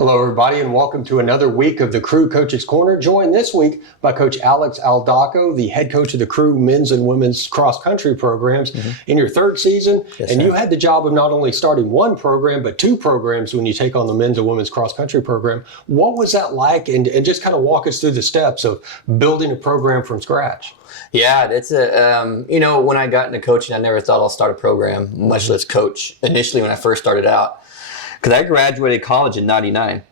Hello, everybody, and welcome to another week of the Crew Coaches Corner. Joined this week by Coach Alex Aldaco, the head coach of the Crew men's and women's cross-country programs in your third season. Yes, and sir. you had the job of not only starting one program, but two programs when you take on the men's and women's cross-country program. What was that like? And just kind of walk us through the steps of building a program from scratch. Yeah, that's when I got into coaching, I never thought I'll start a program, much less coach initially when I first started out. Because I graduated college in '99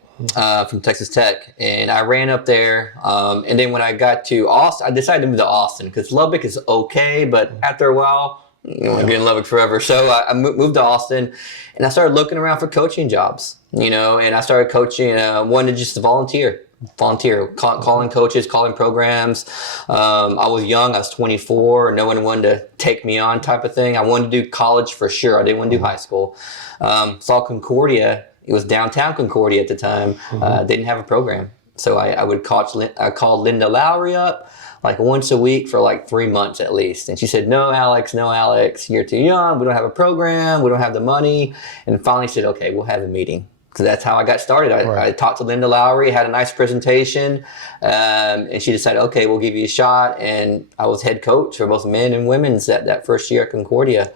from Texas Tech, and I ran up there. And then when I got to Austin, I decided to move to Austin because Lubbock is okay, but after a while, you want to be in Lubbock forever. So I moved to Austin, and I started looking around for coaching jobs, and I started coaching, wanted just to volunteer, calling coaches, calling programs. I was young, I was 24, no one wanted to take me on type of thing. I wanted to do college for sure. I didn't want to do high school. Saw Concordia. It was downtown Concordia at the time. Didn't have a program. So I called Linda Lowry up like once a week for like 3 months at least. And she said, no, Alex, you're too young. We don't have a program. We don't have the money. And finally said, okay, we'll have a meeting. So that's how I got started. I talked to Linda Lowry, had a nice presentation, and she decided, okay, we'll give you a shot. And I was head coach for both men and women's that first year at Concordia.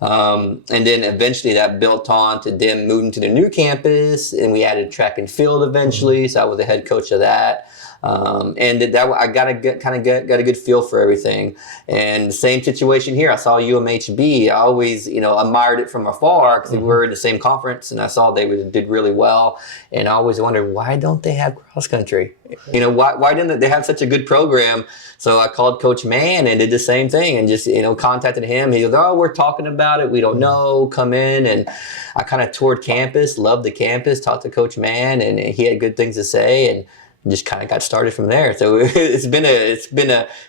And then eventually that built on to them moving to the new campus, and we added track and field eventually. So I was the head coach of that. And I got a good feel for everything. And the same situation here. I saw UMHB. I always, admired it from afar because we were in the same conference, and I saw they did really well. And I always wondered, why don't they have cross country? Why didn't they have such a good program? So I called Coach Mann and did the same thing, and just contacted him. He goes, "Oh, we're talking about it. We don't know. Come in." And I kind of toured campus, loved the campus, talked to Coach Mann, and he had good things to say, and just kind of got started from there. So it's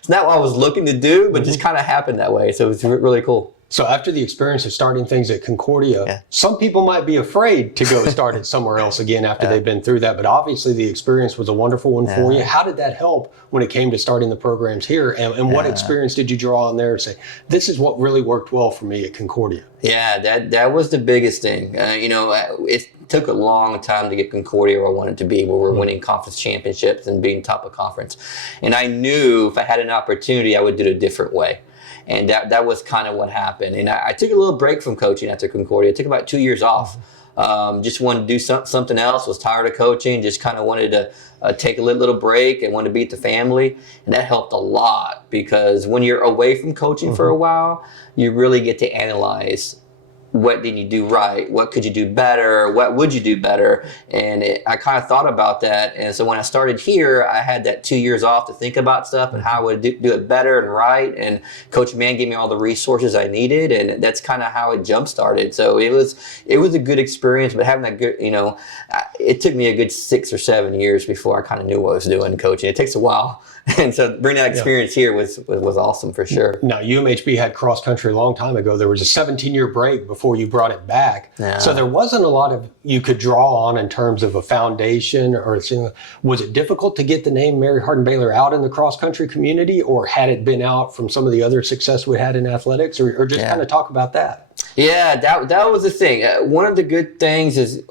not what I was looking to do, but just kind of happened that way. So it's really cool. So after the experience of starting things at Concordia, some people might be afraid to go start it somewhere else again after they've been through that. But obviously the experience was a wonderful one for you. How did that help when it came to starting the programs here? And what experience did you draw on there to say, this is what really worked well for me at Concordia? Yeah, that was the biggest thing. It took a long time to get Concordia where I wanted to be, where we're winning conference championships and being top of conference. And I knew if I had an opportunity, I would do it a different way. And that was kind of what happened. And I took a little break from coaching after Concordia. I took about 2 years off. Just wanted to do something else, was tired of coaching, just kind of wanted to take a little break and wanted to be with the family. And that helped a lot because when you're away from coaching for a while, you really get to analyze what did you do right? What could you do better? What would you do better? And I kind of thought about that. And so when I started here, I had that 2 years off to think about stuff and how I would do it better and right. And Coach Mann gave me all the resources I needed. And that's kind of how it jump started. So it was a good experience, but having that good, it took me a good 6 or 7 years before I kind of knew what I was doing coaching. It takes a while. And so bringing that experience here was awesome for sure. Now, UMHB had cross country a long time ago. There was a 17-year break before you brought it back. Yeah. So there wasn't a lot of you could draw on in terms of a foundation or was it difficult to get the name Mary Hardin Baylor out in the cross country community, or had it been out from some of the other success we had in athletics, or just kind of talk about that? Yeah, that was the thing. One of the good things is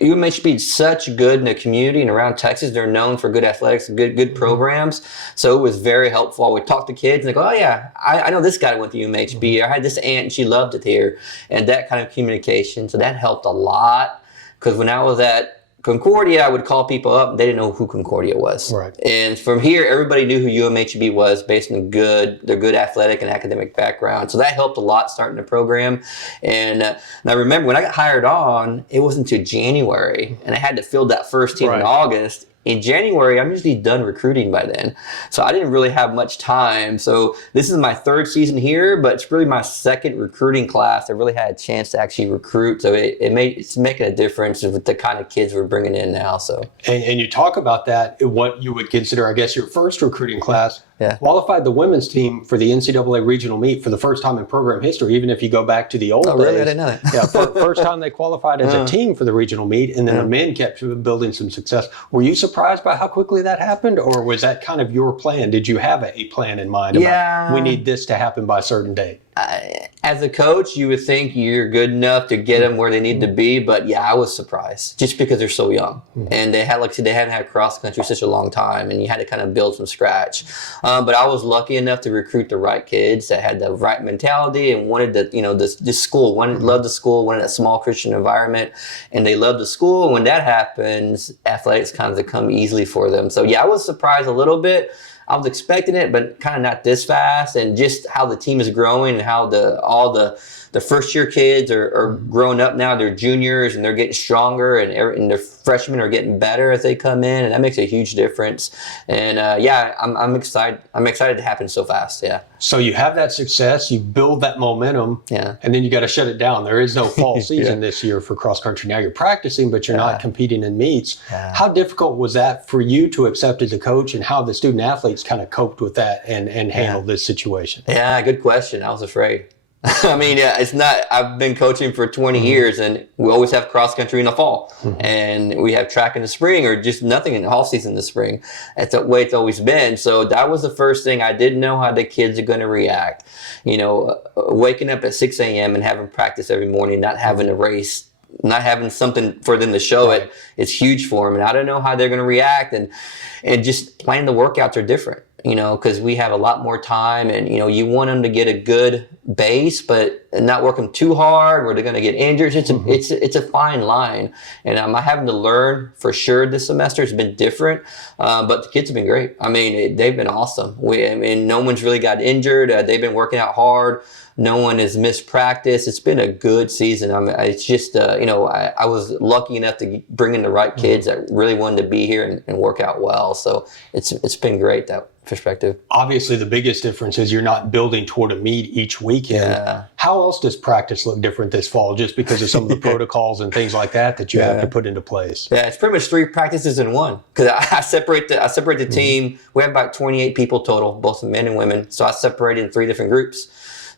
UMHB is such good in the community and around Texas. They're known for good athletics, good programs. So it was very helpful. I would talk to kids and they go, oh yeah, I know this guy went to UMHB. I had this aunt and she loved it here. And that kind of communication. So that helped a lot. Because when I was at Concordia, I would call people up and they didn't know who Concordia was. Right. And from here, everybody knew who UMHB was based on their good athletic and academic background. So that helped a lot starting the program. And I remember when I got hired on, it wasn't until January, and I had to fill that first team in August. In January, I'm usually done recruiting by then. So I didn't really have much time. So this is my third season here, but it's really my second recruiting class. I really had a chance to actually recruit. So it's making a difference with the kind of kids we're bringing in now. So and you talk about that, what you would consider, I guess, your first recruiting class. Qualified the women's team for the NCAA regional meet for the first time in program history, even if you go back to the old days. Oh, really? I didn't know that. First time they qualified as a team for the regional meet, and then the men kept building some success. Were you surprised by how quickly that happened, or was that kind of your plan? Did you have a plan in mind about we need this to happen by a certain date? as a coach, you would think you're good enough to get them where they need to be, but yeah, I was surprised just because they're so young, and they had, like I said, they hadn't had cross country such a long time, and you had to kind of build from scratch. But I was lucky enough to recruit the right kids that had the right mentality and wanted to, this school, loved the school, wanted a small Christian environment, and they loved the school. When that happens, athletics kind of come easily for them. So yeah, I was surprised a little bit. I was expecting it, but kind of not this fast, and just how the team is growing and how all the first year kids are growing up now. They're juniors and they're getting stronger, and their freshmen are getting better as they come in, and that makes a huge difference. And I'm excited. I'm excited to happen so fast. Yeah. So you have that success, you build that momentum, and then you got to shut it down. There is no fall season this year for cross country. Now you're practicing, but you're not competing in meets. How difficult was that for you to accept as a coach, and how the student athletes kind of coped with that and handled this situation? Yeah, good question. I was afraid. I mean, it's not, I've been coaching for 20 years, and we always have cross country in the fall, and we have track in the spring, or just nothing in the off season in the spring. That's the way it's always been. So that was the first thing. I didn't know how the kids are going to react. Waking up at 6 a.m. and having practice every morning, not having a race, not having something for them to show it's huge for them. And I don't know how they're going to react. And just planning the workouts are different, because we have a lot more time, and, you want them to get a good base, but not work them too hard where they're going to get injured. It's a fine line. And I'm having to learn for sure this semester. It's been different, but the kids have been great. I mean, they've been awesome. No one's really got injured. They've been working out hard. No one has missed practice. It's been a good season. I mean, it's just, I was lucky enough to bring in the right kids that really wanted to be here and work out well. So it's been great, that perspective. Obviously, the biggest difference is you're not building toward a meet each weekend. Yeah. How else does practice look different this fall, just because of some of the protocols and things like that you have to put into place? Yeah, it's pretty much 3 practices in one, because I separate the team. We have about 28 people total, both men and women. So I separate in 3 different groups.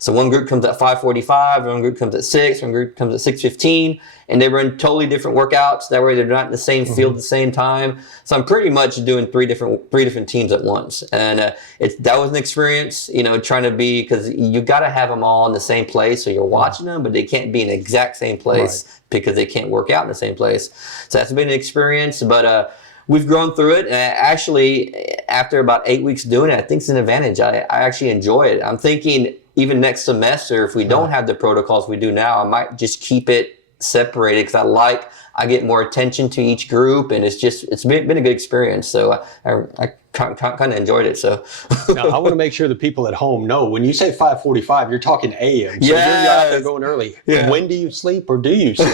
So one group comes at 5:45, one group comes at 6, one group comes at 6:15, and they run totally different workouts. That way they're not in the same field at the same time. So I'm pretty much doing three different teams at once. And that was an experience, trying to be, because you got to have them all in the same place. So you're watching them, but they can't be in the exact same place because they can't work out in the same place. So that's been an experience, but we've grown through it. Actually, after about 8 weeks doing it, I think it's an advantage. I actually enjoy it. I'm thinking, even next semester, if we don't have the protocols we do now, I might just keep it separated, because I get more attention to each group, and it's been a good experience. So I kind of enjoyed it. So now I want to make sure the people at home know, when you say 5:45, you're talking AM. So you're out there going early. Yeah. When do you sleep, or do you sleep?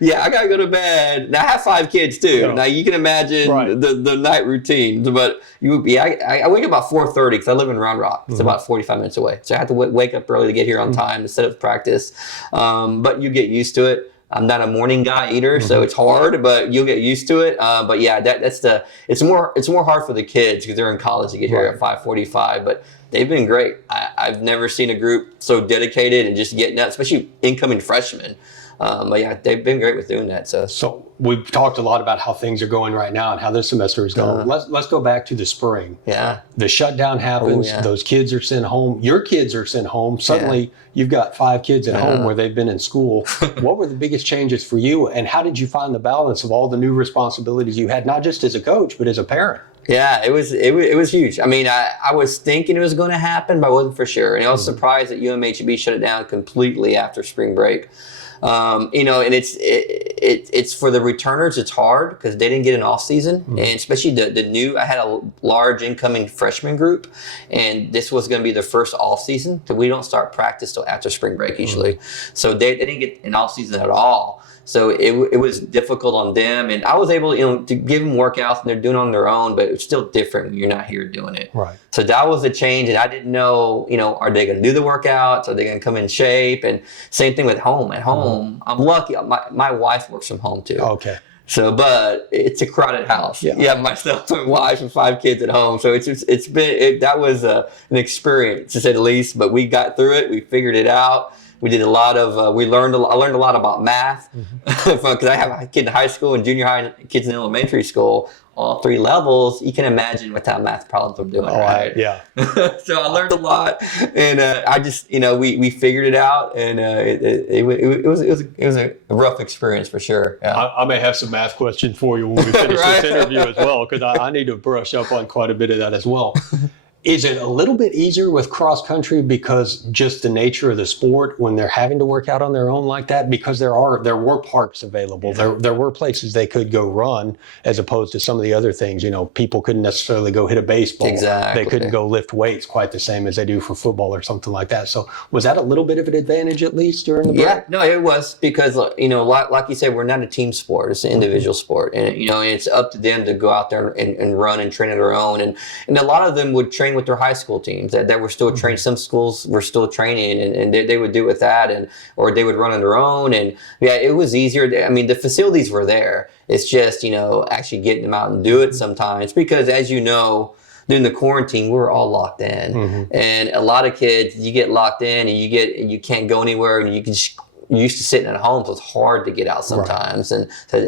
Yeah, I gotta go to bed. Now I have 5 kids too. Yeah. Now you can imagine the night routines, but I wake up about 4:30 because I live in Round Rock. It's about 45 minutes away, so I have to wake up early to get here on time to set up practice. But you get used to it. I'm not a morning guy either, so it's hard, but you'll get used to it. But yeah, it's more hard for the kids because they're in college to get here at 5:45. But they've been great. I've never seen a group so dedicated and just getting out, especially incoming freshmen. But yeah, they've been great with doing that. So we've talked a lot about how things are going right now and how this semester is going. Let's go back to the spring. Yeah. The shutdown happens. Those kids are sent home. Your kids are sent home. Suddenly you've got 5 kids at home where they've been in school. What were the biggest changes for you, and how did you find the balance of all the new responsibilities you had, not just as a coach, but as a parent? Yeah, it was huge. I mean, I was thinking it was going to happen, but I wasn't for sure. And I was surprised that UMHB shut it down completely after spring break. And it's for the returners, it's hard because they didn't get an off season, and especially I had a large incoming freshman group, and this was going to be their first off season, because we don't start practice till after spring break usually. So they didn't get an off season at all. So it was difficult on them, and I was able, to give them workouts, and they're doing it on their own, but it's still different when you're not here doing it. Right. So that was a change, and I didn't know, are they going to do the workouts? Are they going to come in shape? And same thing with home. At home, I'm lucky. My wife works from home too. Okay. So, but it's a crowded house. Yeah, myself, my wife, and 5 kids at home. So that was an experience, to say the least. But we got through it. We figured it out. We did a lot of, I learned a lot about math, because I have a kid in high school and junior high, and kids in elementary school. all 3 levels, you can imagine what that math problems I'm doing, right? Yeah. So I learned a lot, and I just, we figured it out, and it was a rough experience for sure. Yeah. I may have some math questions for you when we finish this interview as well, because I need to brush up on quite a bit of that as well. Is it a little bit easier with cross country because just the nature of the sport when they're having to work out on their own like that? Because there were parks available. There were places they could go run as opposed to some of the other things. People couldn't necessarily go hit a baseball. Exactly. They couldn't go lift weights quite the same as they do for football or something like that. So was that a little bit of an advantage at least during the break? Yeah, no, it was because, like you said, we're not a team sport. It's an individual sport. And, it's up to them to go out there and run and train on their own. And a lot of them would train with their high school teams that were still training. Some schools were still training, and they would do it with that, or they would run on their own. And yeah, it was easier. I mean, the facilities were there. It's just, actually getting them out and do it sometimes, because as you know, during the quarantine, we were all locked in, and a lot of kids, you get locked in and you can't go anywhere, and you're used to sitting at home, so it's hard to get out sometimes. Right. And so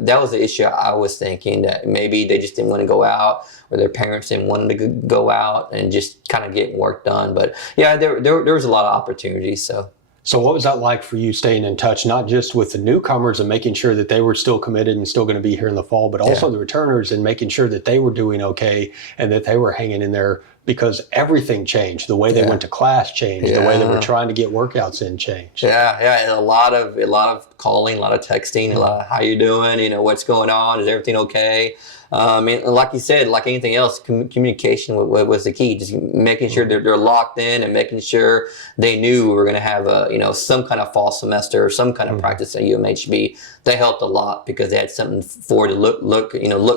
that was the issue. I was thinking that maybe they just didn't want to go out, or their parents didn't want them to go out and just kind of get work done. But yeah, there was a lot of opportunities. So what was that like for you, staying in touch, not just with the newcomers and making sure that they were still committed and still going to be here in the fall, but also the returners, and making sure that they were doing okay and that they were hanging in there, because everything changed. The way they went to class changed. The way they were trying to get workouts in changed. Yeah, and a lot of calling, a lot of texting, a lot of how you doing, what's going on, is everything okay? And like you said, like anything else, communication was the key. Just making sure they're locked in, and making sure they knew we were going to have some kind of fall semester or some kind of practice at UMHB. That helped a lot, because they had something forward to look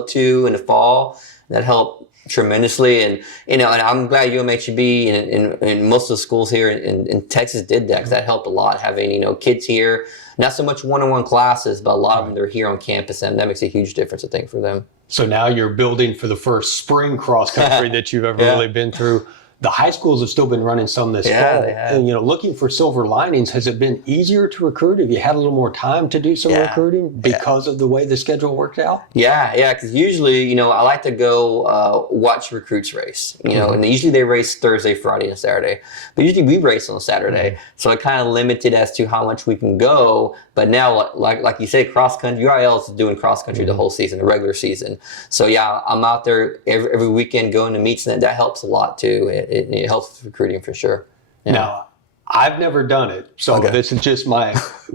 to in the fall. That helped tremendously. And and I'm glad UMHB and most of the schools here in Texas did that, because that helped a lot, having kids here. Not so much one-on-one classes, but a lot of them, they're here on campus, and that makes a huge difference, I think, for them. So now you're building for the first spring cross country that you've ever really been through. The high schools have still been running some this fall. They have. And, looking for silver linings, has it been easier to recruit? Have you had a little more time to do some recruiting because of the way the schedule worked out? Yeah, because usually, I like to go watch recruits race, and usually they race Thursday, Friday, and Saturday. But usually we race on Saturday. So it kind of limited as to how much we can go. But now, like you say, cross country, UIL is doing cross country the whole season, the regular season. So yeah, I'm out there every weekend going to meets, and that helps a lot too. It helps with recruiting for sure. Yeah. Now, I've never done it, so this is just my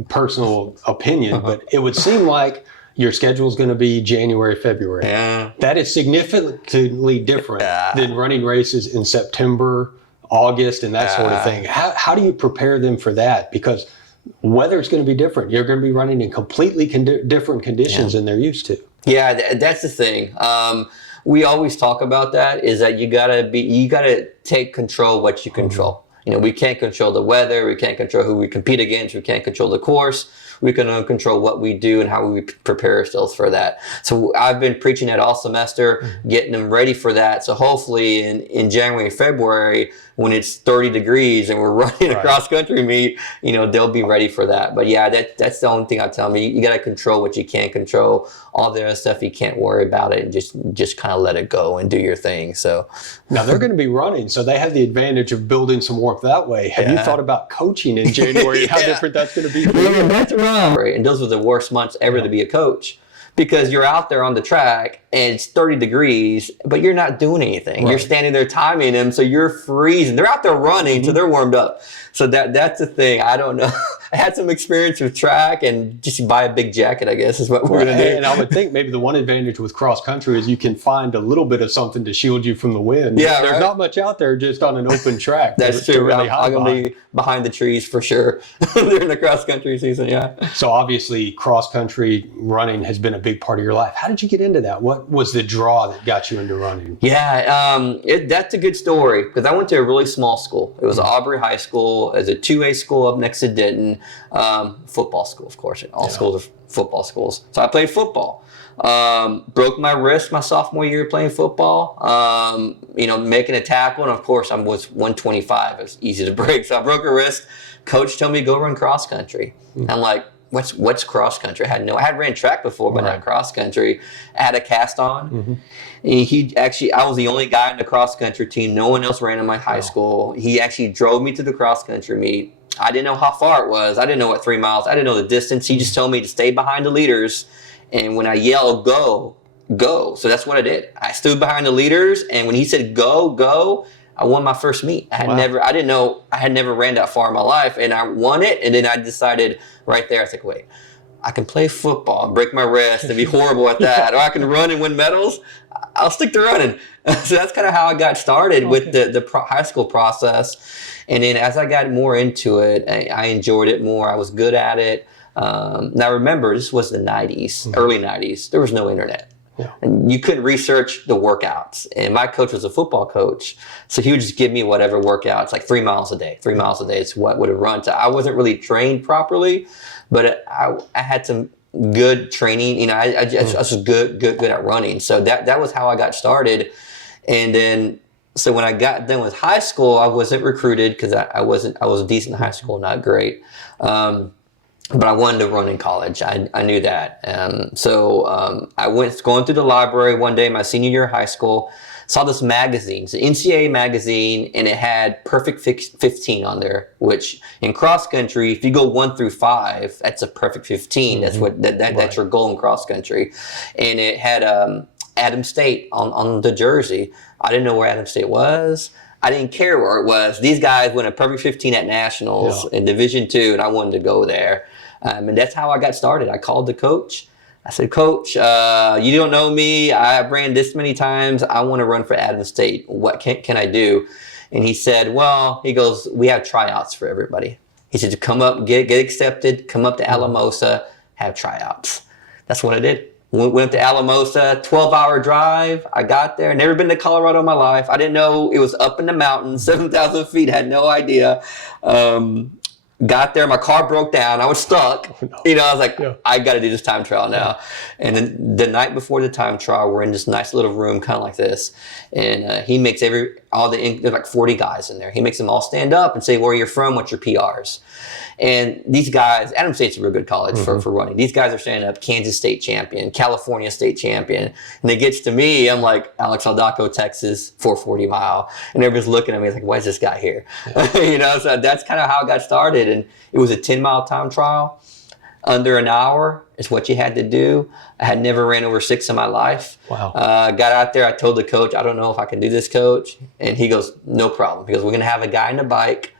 personal opinion, but it would seem like your schedule is going to be January, February. Yeah. That is significantly different than running races in September, August, and that sort of thing. How do you prepare them for that? Because weather's going to be different. You're going to be running in completely different conditions than they're used to. Yeah, that's the thing. We always talk about that, is that you gotta take control of what you control. We can't control the weather, we can't control who we compete against, we can't control the course. We can only control what we do and how we prepare ourselves for that. So I've been preaching that all semester, getting them ready for that. So hopefully in January, February, when it's 30 degrees and we're running a cross country meet, they'll be ready for that. But yeah, that's the only thing I tell them. You got to control what you can't control. All the other stuff, you can't worry about it, and just kind of let it go and do your thing. So now they're going to be running, so they have the advantage of building some warmth that way. Have you thought about coaching in January? How different that's going to be for you? That's wrong. And those were the worst months ever to be a coach, because you're out there on the track and it's 30 degrees, but you're not doing anything. You're standing there timing them, so you're freezing. They're out there running, so they're warmed up. So that's the thing. I don't know. I had some experience with track, and just buy a big jacket, I guess, is what we're going to do. And I would think maybe the one advantage with cross country is you can find a little bit of something to shield you from the wind. Yeah, there's not much out there just on an open track. That's true. Really I'm going to be behind the trees for sure during the cross country season. Yeah. So obviously, cross country running has been a big part of your life. How did you get into that? What was the draw that got you into running? Yeah, that's a good story, because I went to a really small school. It was Aubrey High School. As a 2A school up next to Denton. Football school, of course. All schools are football schools. So I played football. Broke my wrist my sophomore year playing football. Making a tackle, and of course I was 125. It was easy to break. So I broke a wrist. Coach told me to go run cross country. I'm like, what's cross country? I had ran track before, but not cross country. I had a cast on. And I was the only guy in the cross country team. No one else ran in my high school. He actually drove me to the cross country meet. I didn't know how far it was. I didn't know what 3 miles. I didn't know the distance. He just told me to stay behind the leaders. And when I yelled, go, go. So that's what I did. I stood behind the leaders. And when he said, go, go, I won my first meet. I had never ran that far in my life. And I won it. And then I decided right there, I was like, wait, I can play football, break my wrist, and be horrible at that. Or I can run and win medals. I'll stick to running. So that's kind of how I got started with the high school process. And then as I got more into it, I enjoyed it more. I was good at it. Now remember, this was the 90s, early 90s. There was no internet. And you couldn't research the workouts. And my coach was a football coach. So he would just give me whatever workouts, like 3 miles a day. 3 miles a day is what would have run. So I wasn't really trained properly, but I had some good training. I was good at running. So that was how I got started. And then, so when I got done with high school, I wasn't recruited because I was decent in high school, not great. But I wanted to run in college. I knew that. So I went going through the library one day, my senior year of high school, saw this magazine, it's an NCAA magazine, and it had Perfect 15 on there, which in cross country, if you go 1 through 5, that's a perfect 15. That's what that's your goal in cross country. And it had Adams State on the jersey. I didn't know where Adams State was. I didn't care where it was. These guys went a perfect 15 at nationals in Division II, and I wanted to go there. And that's how I got started. I called the coach. I said, Coach, you don't know me. I've ran this many times. I want to run for Adams State. What can I do? And he said, well, he goes, we have tryouts for everybody. He said, come up, get accepted, come up to Alamosa, have tryouts. That's what I did. Went up to Alamosa, 12-hour drive. I got there. Never been to Colorado in my life. I didn't know it was up in the mountains, 7,000 feet. Had no idea. Got there. My car broke down. I was stuck. I was like, I got to do this time trial now. And then the night before the time trial, we're in this nice little room, kind of like this. And he makes there's like 40 guys in there. He makes them all stand up and say where you're from, what's your PRs. And these guys, Adams State's a real good college for running. These guys are standing up, Kansas State champion, California State champion. And it gets to me, I'm like, Alex Aldaco, Texas, 440 mile. And everybody's looking at me like, why is this guy here? So that's kind of how I got started. And it was a 10-mile time trial. Under an hour is what you had to do. I had never ran over 6 in my life. Wow. Got out there. I told the coach, I don't know if I can do this, coach. And he goes, no problem. He goes, we're going to have a guy on a bike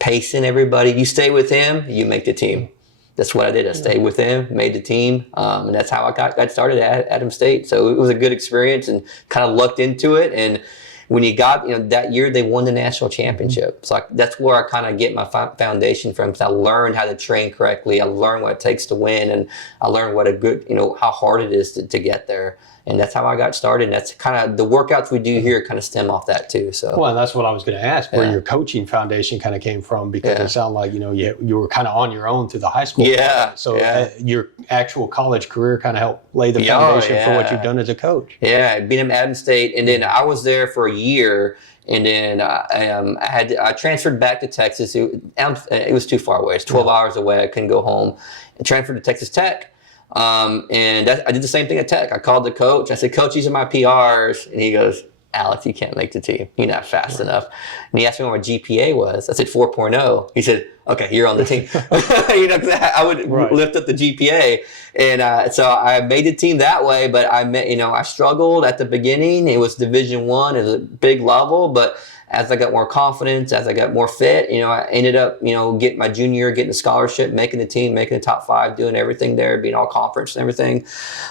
pacing everybody. You stay with him, you make the team. That's what I did. I stayed with him, made the team, and that's how I got started at Adams State. So it was a good experience and kind of lucked into it. And when you got, that year they won the national championship. So that's where I kind of get my foundation from. Because I learned how to train correctly. I learned what it takes to win, and I learned what a good, how hard it is to get there. And that's how I got started. And that's kind of the workouts we do here kind of stem off that too. So well, that's what I was going to ask, where your coaching foundation kind of came from, because it sounded like you were kind of on your own through the high school. So your actual college career kind of helped lay the foundation for what you've done as a coach. Yeah, I beat him at Adams State, and then I was there for a year. And then I transferred back to Texas. It was too far away. It's 12 hours away. I couldn't go home. I transferred to Texas Tech. And I did the same thing at Tech. I called the coach. I said, Coach, these are my PRs. And he goes, Alex, you can't make the team. You're not fast enough. And he asked me what my GPA was. I said 4.0. He said, okay, you're on the team. Because I would lift up the GPA. And so I made the team that way. But I struggled at the beginning. It was Division I. It was a big level. But as I got more confidence, as I got more fit, I ended up, getting my junior year, getting a scholarship, making the team, making the top 5, doing everything there, being all conference and everything.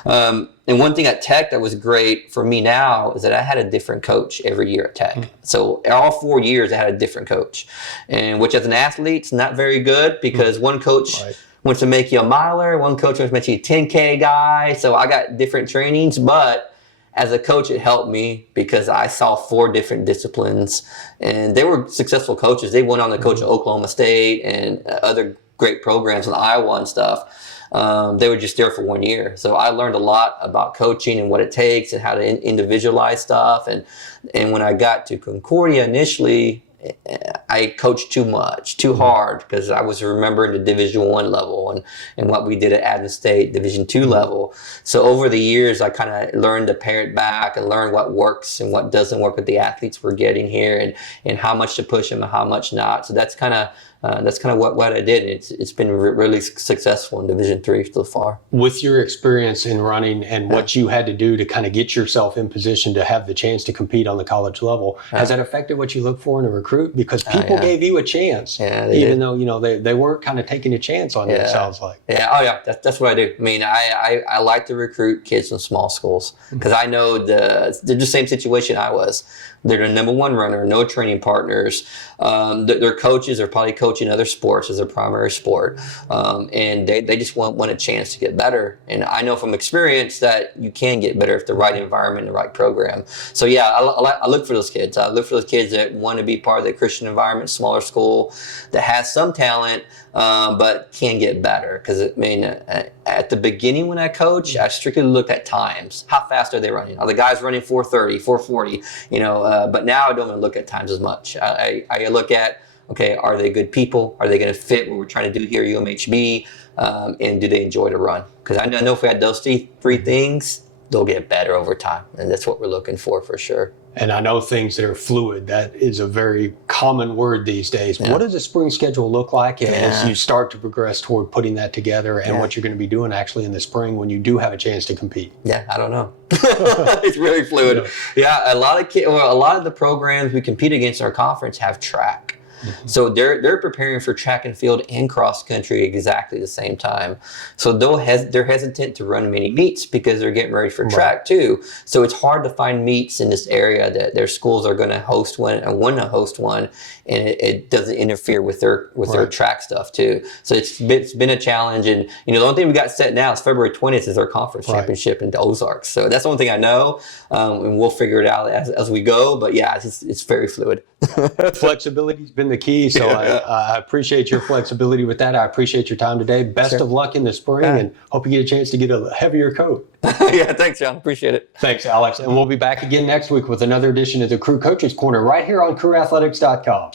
And one thing at Tech that was great for me now is that I had a different coach every year at Tech. So all 4 years I had a different coach, and which as an athlete is not very good, because one coach wants to make you a miler, one coach wants to make you a 10K guy. So I got different trainings, but as a coach, it helped me because I saw 4 different disciplines, and they were successful coaches. They went on to coach at Oklahoma State and other great programs in Iowa and stuff. They were just there for 1 year. So I learned a lot about coaching and what it takes and how to individualize stuff. And when I got to Concordia initially, I coached too much, too hard, because I was remembering the Division I level. level and what we did at Adams State Division II level. So over the years, I kind of learned to pare it back and learn what works and what doesn't work with the athletes we're getting here, and how much to push them and how much not. So that's kind of what I did. It's been really successful in Division III so far. With your experience in running and what you had to do to kind of get yourself in position to have the chance to compete on the college level, has that affected what you look for in a recruit? Because people gave you a chance, even though they weren't kind of taking a chance on you. It sounds like. Yeah. Oh yeah. That's what I do. I mean, I like to recruit kids from small schools because I know they're the same situation I was. They're the number one runner, no training partners. Their coaches are probably coaching other sports as their primary sport. And they just want a chance to get better. And I know from experience that you can get better if the right environment, the right program. So yeah, I look for those kids. I look for those kids that want to be part of the Christian environment, smaller school, that has some talent, but can get better. Because I mean, at the beginning when I coach, I strictly look at times. How fast are they running? Are the guys running 4:30, 4:40? But now I don't even look at times as much. I look at, okay, are they good people? Are they going to fit what we're trying to do here at UMHB? And do they enjoy the run? Because I know if we had those three things, they'll get better over time. And that's what we're looking for sure. And I know things that are fluid. That is a very common word these days. What does a spring schedule look like as you start to progress toward putting that together, and what you're going to be doing actually in the spring when you do have a chance to compete? Yeah, I don't know. It's really fluid. Yeah, a lot of the programs we compete against in our conference have track. So they're preparing for track and field and cross country exactly the same time. So they're hesitant to run many meets because they're getting ready for track too. So it's hard to find meets in this area that their schools are going to host one and want to host one, and it doesn't interfere with their track stuff too. So it's been a challenge. And the only thing we got set now is February 20th is our conference championship in the Ozarks. So that's the only thing I know, and we'll figure it out as we go. But yeah, it's very fluid. Flexibility's been the key, so I appreciate your flexibility with that. I appreciate your time today. Best of luck in the spring, and hope you get a chance to get a heavier coat. Yeah, thanks, John. Appreciate it. Thanks, Alex. And we'll be back again next week with another edition of the Crew Coaches Corner right here on CrewAthletics.com.